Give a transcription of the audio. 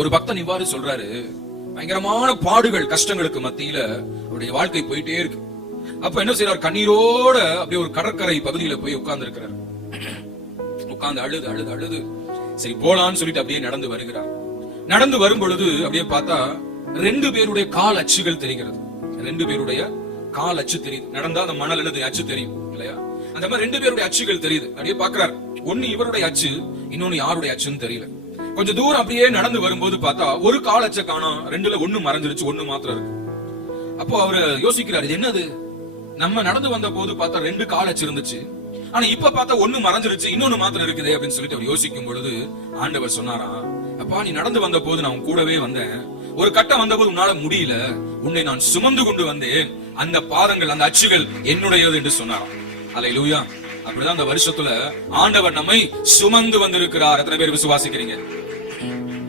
ஒரு பக்தன் இவ்வாறு சொல்றாரு பயங்கரமான பாடுகள் கஷ்டங்களுக்கு மத்தியில அவருடைய வாழ்க்கை போயிட்டே இருக்கு. அப்ப என்ன செய்யறாரு கண்ணீரோட அப்படியே ஒரு கடற்கரை பகுதியில போய் உட்கார்ந்து இருக்கிறார் உட்கார்ந்து அழுது அழுது அழுது. சரி போலான்னு சொல்லிட்டு அப்படியே நடந்து வருகிறார். நடந்து வரும் பொழுது அப்படியே பார்த்தா ரெண்டு பேருடைய கால் அச்சுகள் தெரிகிறது. ரெண்டு பேருடைய கால் அச்சு தெரியுது. நடந்தா அந்த மணல் எழுது அச்சு தெரியும் இல்லையா? அந்த மாதிரி ரெண்டு பேருடைய அச்சுகள் தெரியுது. அப்படியே பாக்குறாரு ஒன்னு இவருடைய அச்சு இன்னொன்னு யாருடைய அச்சுன்னு தெரியல. கொஞ்சம் தூரம் அப்படியே நடந்து வரும்போது பார்த்தா ஒரு காலச்ச காணும் காணோம் ரெண்டுல ஒண்ணு மறைஞ்சிருச்சு ஒண்ணு மாத்திரம் இருக்கு. அப்போ அவரு யோசிக்கிறாரு இது என்னது? நம்ம நடந்து வந்த போது பார்த்தா ரெண்டு காலச்சு இருந்துச்சு. ஆனா இப்ப பார்த்தா ஒண்ணு மறைஞ்சிருச்சு இன்னொன்னு மாத்திரம் இருக்குதே அப்படின்னு சொல்லிட்டு அவர் யோசிக்கும் பொழுது ஆண்டவர் சொன்னாராம் அப்பா நீ நடந்து வந்த போது நான் கூடவே வந்தேன். ஒரு கட்டம் வந்த போது உன்னால முடியல. உன்னை நான் சுமந்து கொண்டு வந்தேன். அந்த பாதங்கள் அந்த அச்சுகள் என்னுடையது என்று சொன்னாராம். அலை லூயா அப்படிதான் அந்த வருஷத்துல ஆண்டவர் நம்மை சுமந்து வந்திருக்கிறார். எத்தனை பேர் விசுவாசிக்கிறீங்க? Thank you.